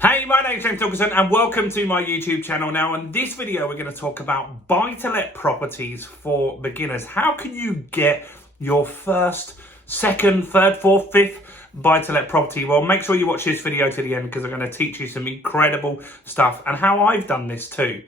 Hey, my name's James Dawkinson and welcome to my YouTube channel. Now, in this video, we're going to talk about buy-to-let properties for beginners. How can you get your first, second, third, fourth, fifth buy-to-let property? Well, make sure you watch this video to the end because I'm going to teach you some incredible stuff and how I've done this too.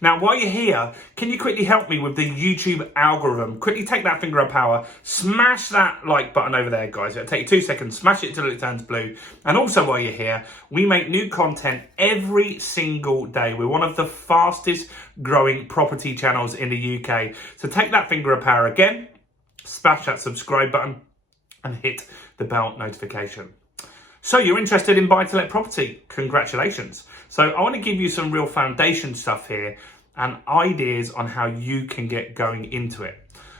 Now, while you're here, can you quickly help me with the YouTube algorithm? Quickly take that finger of power, smash that like button over there, guys. It'll take you 2 seconds, smash it till it turns blue. And also while you're here, we make new content every single day. We're one of the fastest growing property channels in the UK. So take that finger of power again, smash that subscribe button and hit the bell notification. So you're interested in buy-to-let property? Congratulations. So I want to give you some real foundation stuff here and ideas on how you can get going into it.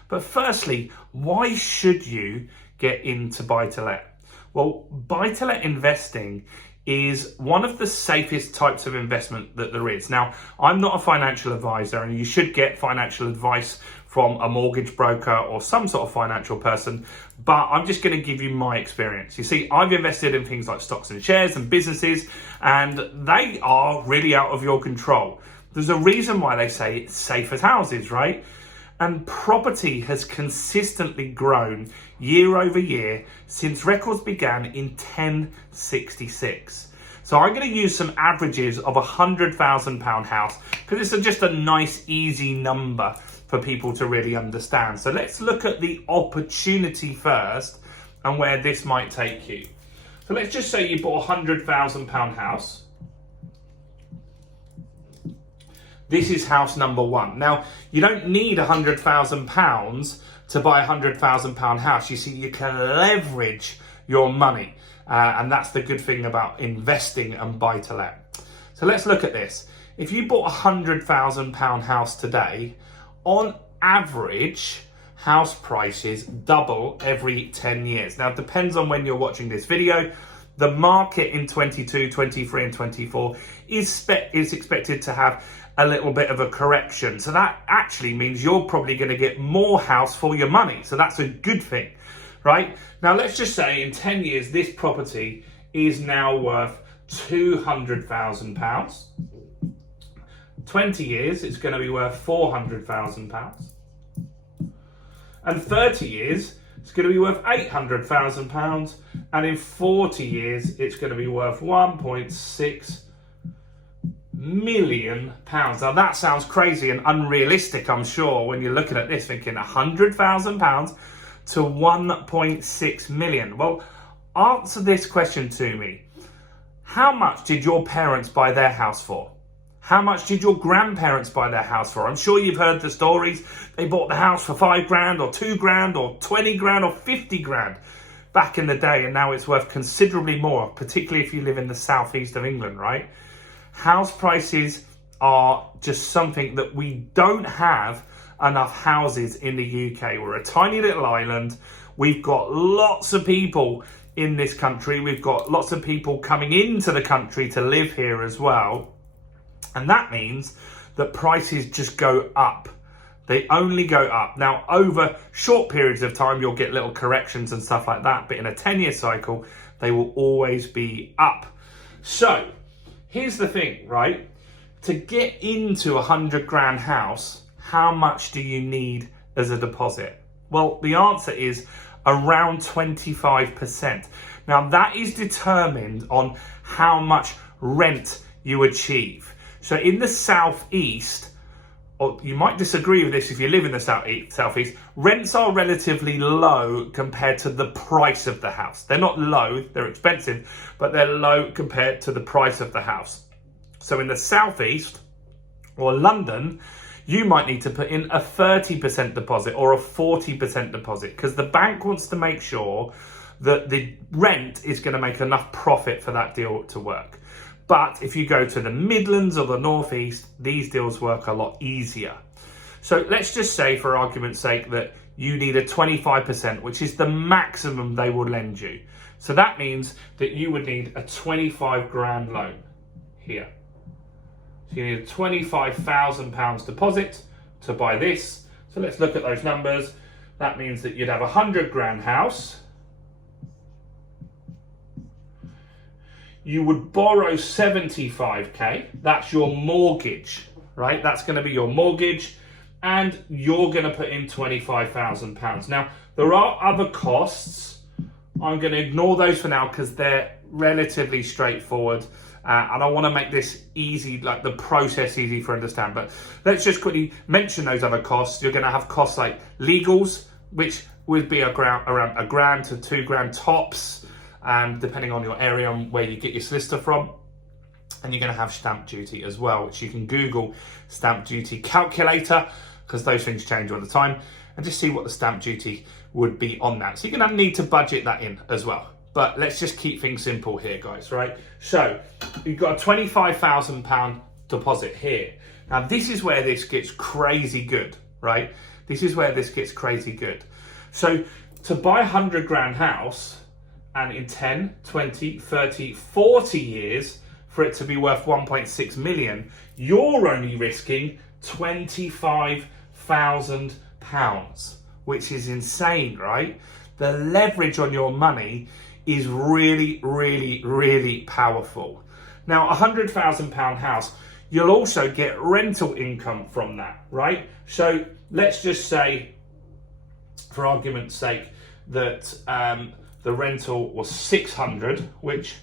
But firstly, why should you get into buy-to-let? Well, buy-to-let investing is one of the safest types of investment that there is. Now, I'm not a financial advisor and you should get financial advice from a mortgage broker or some sort of financial person, but I'm just going to give you my experience. You see, I've invested in things like stocks and shares and businesses, and they are really out of your control. There's a reason why they say it's safe as houses, right? And property has consistently grown year over year since records began in 1066. So I'm going to use some averages of £100,000 house because it's just a nice, easy number for people to really understand. So let's look at the opportunity first and where this might take you. So let's just say you bought a £100,000 house. This is house number one. Now, you don't need £100,000 to buy a £100,000 house. You see, you can leverage your money. And that's the good thing about investing and buy-to-let. So let's look at this. If you bought a £100,000 house today, on average, house prices double every 10 years. Now, it depends on when you're watching this video. The market in 22, 23 and 24 is expected to have a little bit of a correction. So that actually means you're probably going to get more house for your money. So that's a good thing, right? Now, let's just say in 10 years, this property is now worth £200,000. 20 years, it's going to be worth £400,000. And 30 years, it's going to be worth £800,000. And in 40 years, it's going to be worth £1.6 million. Now that sounds crazy and unrealistic, I'm sure, when you're looking at this thinking £100,000 to 1.6 million. Well, answer this question to me. How much did your parents buy their house for? How much did your grandparents buy their house for? I'm sure you've heard the stories. They bought the house for £5,000 or £2,000 or 20 grand or 50 grand back in the day, and now it's worth considerably more, particularly if you live in the southeast of England, right? House prices are just something that we don't have enough houses in the UK. We're a tiny little island. We've got lots of people in this country. We've got lots of people coming into the country to live here as well. And that means that prices just go up. They only go up. Now, over short periods of time, you'll get little corrections and stuff like that. But in a 10-year cycle, they will always be up. So here's the thing, right? To get into a 100 grand house, how much do you need as a deposit? Well, the answer is around 25%. Now, that is determined on how much rent you achieve. So in the southeast, or you might disagree with this if you live in the southeast, rents are relatively low compared to the price of the house. They're not low, they're expensive, but they're low compared to the price of the house. So in the southeast or London, you might need to put in a 30% deposit or a 40% deposit because the bank wants to make sure that the rent is going to make enough profit for that deal to work. But if you go to the Midlands or the Northeast, these deals work a lot easier. So let's just say, for argument's sake, that you need a 25%, which is the maximum they will lend you. So that means that you would need a 25 grand loan here. So you need a £25,000 deposit to buy this. So let's look at those numbers. That means that you'd have a 100 grand house. you would borrow 75k. That's your mortgage, right? That's going to be your mortgage, and you're going to put in £25,000. Now, there are other costs. I'm going to ignore those for now because they're relatively straightforward. And I want to make this easy, like the process easy for understand. But let's just quickly mention those other costs. You're going to have costs like legals, which would be around £1,000 to £2,000 tops, depending on your area and where you get your solicitor from. And you're going to have stamp duty as well, which you can Google stamp duty calculator, because those things change all the time, and just see what the stamp duty would be on that. So you're going to need to budget that in as well. But let's just keep things simple here, guys, right? So you've got a £25,000 deposit here. Now, this is where this gets crazy good, right? This is where this gets crazy good. So to buy a £100,000 house, and in 10, 20, 30, 40 years, for it to be worth 1.6 million, you're only risking £25,000, which is insane, right? The leverage on your money is really, really, really powerful. Now, a £100,000 house, you'll also get rental income from that, right? So let's just say, for argument's sake, that the rental was 600, which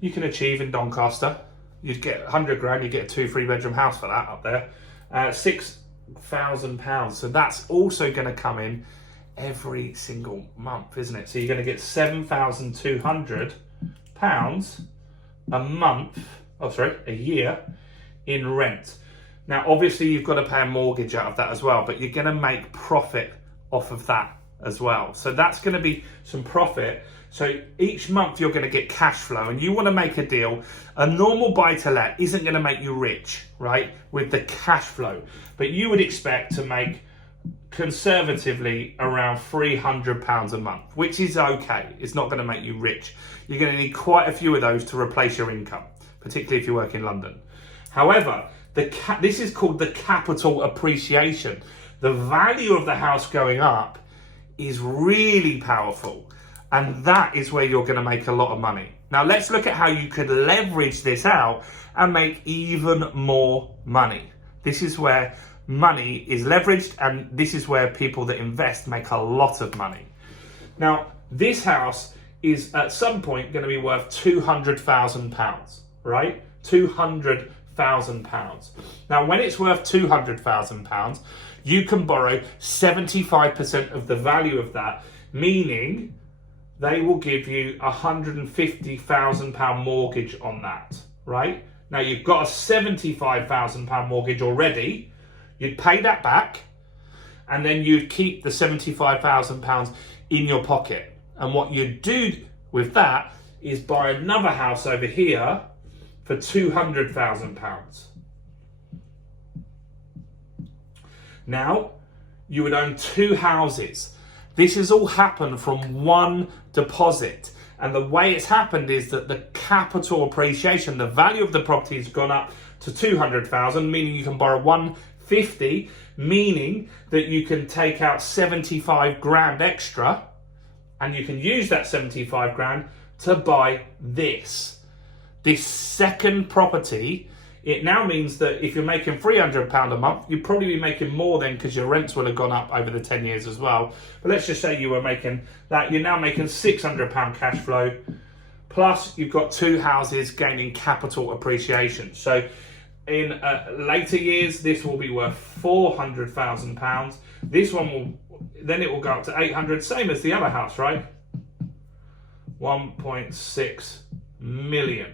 you can achieve in Doncaster. You'd get £100,000, you get a 2 3-bedroom house for that up there. £6,000. So that's also going to come in every single month, isn't it? So you're going to get £7,200 a month, a year in rent. Now, obviously, you've got to pay a mortgage out of that as well, but you're going to make profit off of that as well. So that's going to be some profit. So each month you're going to get cash flow, and you want to make a deal. A normal buy-to-let isn't going to make you rich, right, with the cash flow, but you would expect to make conservatively around £300 a month, which is okay. It's not going to make you rich. You're going to need quite a few of those to replace your income, particularly if you work in London. However, this is called the capital appreciation. The value of the house going up is really powerful, and that is where you're going to make a lot of money. Now, let's look at how you could leverage this out and make even more money. This is where money is leveraged, and this is where people that invest make a lot of money. Now, this house is at some point going to be worth £200,000, right? £200,000. Now, when it's worth £200,000, you can borrow 75% of the value of that, meaning they will give you £150,000 mortgage on that, right? Now, you've got a £75,000 mortgage already. You'd pay that back, and then you'd keep the £75,000 in your pocket. And what you'd do with that is buy another house over here for £200,000. Now, you would own 2 houses. This has all happened from one deposit. And the way it's happened is that the capital appreciation, the value of the property has gone up to 200,000, meaning you can borrow 150, meaning that you can take out 75 grand extra, and you can use that 75 grand to buy this second property. It now means that if you're making £300 a month, you'd probably be making more then, because your rents will have gone up over the 10 years as well. But let's just say you were making that, you're now making £600 cash flow, plus you've got 2 houses gaining capital appreciation. So in later years, this will be worth £400,000. This one will, then it will go up to 800, same as the other house, right? 1.6 million.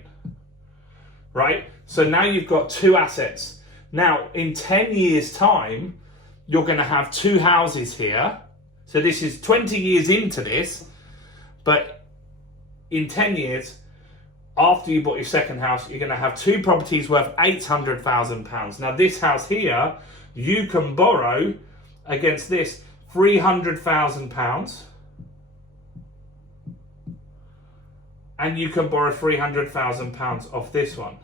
Right? So now you've got 2 assets. Now, in 10 years' time, you're going to have 2 houses here. So this is 20 years into this, but in 10 years, after you bought your second house, you're going to have 2 properties worth £800,000. Now, this house here, you can borrow against this £300,000, and you can borrow £300,000 off this one,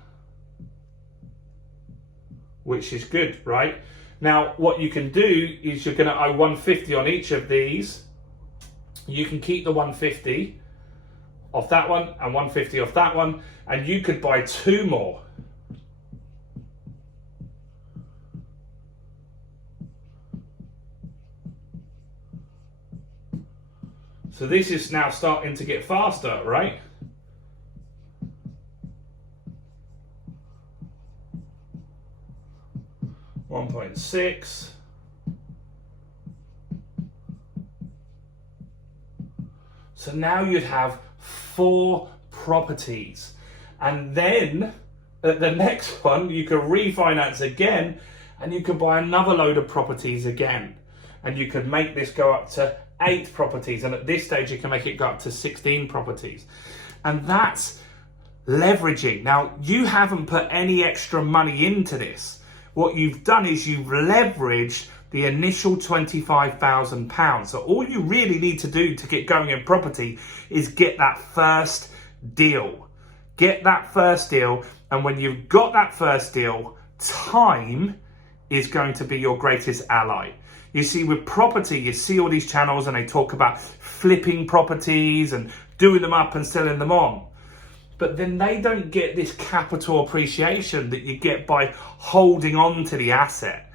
which is good, right? Now, what you can do is you're going to owe 150 on each of these. You can keep the 150, off that one and 150 off that one, and you could buy 2 more. So this is now starting to get faster, right? $1.6. So now you'd have 4 properties. And then at the next one, you could refinance again and you could buy another load of properties again. And you could make this go up to 8 properties. And at this stage, you can make it go up to 16 properties. And that's leveraging. Now, you haven't put any extra money into this. What you've done is you've leveraged the initial £25,000. So all you really need to do to get going in property is get that first deal. Get that first deal. And when you've got that first deal, time is going to be your greatest ally. You see, with property, you see all these channels and they talk about flipping properties and doing them up and selling them on. But then they don't get this capital appreciation that you get by holding on to the asset.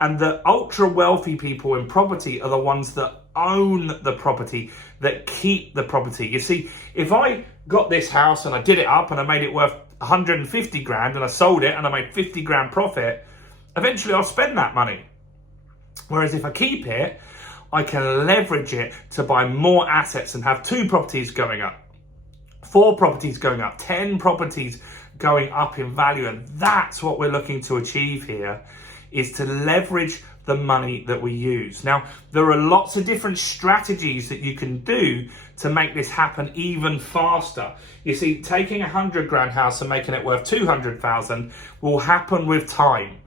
And the ultra wealthy people in property are the ones that own the property, that keep the property. You see, if I got this house and I did it up and I made it worth 150 grand and I sold it and I made 50 grand profit, eventually I'll spend that money. Whereas if I keep it, I can leverage it to buy more assets and have 2 properties going up, 4 properties going up, 10 properties going up in value. And that's what we're looking to achieve here, is to leverage the money that we use. Now, there are lots of different strategies that you can do to make this happen even faster. You see, taking a 100 grand house and making it worth 200,000 will happen with time,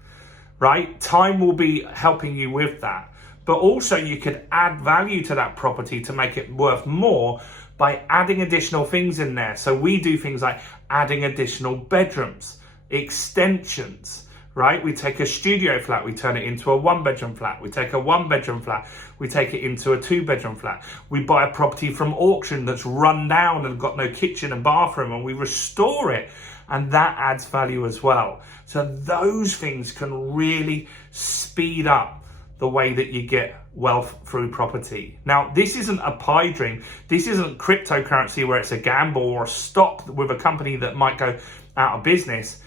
right? Time will be helping you with that. But also you could add value to that property to make it worth more by adding additional things in there. So we do things like adding additional bedrooms, extensions, right? We take a studio flat, we turn it into a 1-bedroom flat. We take a 1-bedroom flat, we take it into a 2-bedroom flat. We buy a property from auction that's run down and got no kitchen and bathroom, and we restore it, and that adds value as well. So those things can really speed up the way that you get wealth through property. Now, this isn't a pie dream. This isn't cryptocurrency where it's a gamble or a stock with a company that might go out of business.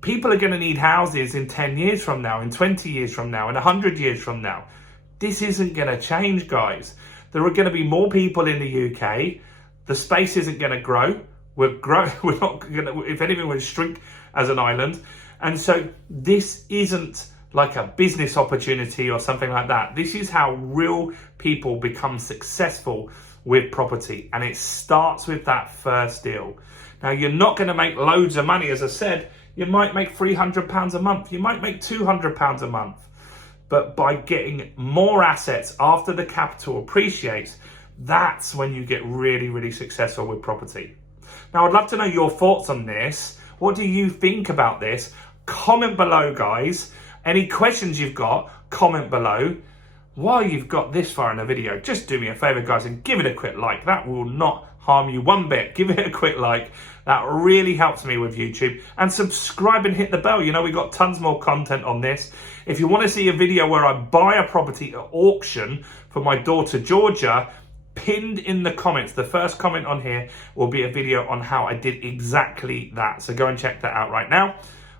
People are going to need houses in 10 years from now, in 20 years from now, in 100 years from now. This isn't going to change, guys. There are going to be more people in the UK. The space isn't going to grow. We're not going to, if anything, we'll shrink as an island. And so this isn't like a business opportunity or something like that. This is how real people become successful with property. And it starts with that first deal. Now, you're not going to make loads of money. As I said, you might make £300 a month. You might make £200 a month. But by getting more assets after the capital appreciates, that's when you get really, really successful with property. Now, I'd love to know your thoughts on this. What do you think about this? Comment below, guys. Any questions you've got, comment below. While you've got this far in the video, just do me a favor, guys, and give it a quick like. That will not harm you one bit. Give it a quick like. That really helps me with YouTube. And subscribe and hit the bell. You know, we've got tons more content on this. If you want to see a video where I buy a property at auction for my daughter, Georgia, pinned in the comments, the first comment on here will be a video on how I did exactly that. So go and check that out right now.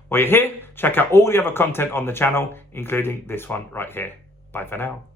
While you're here, check out all the other content on the channel, including this one right here. Bye for now.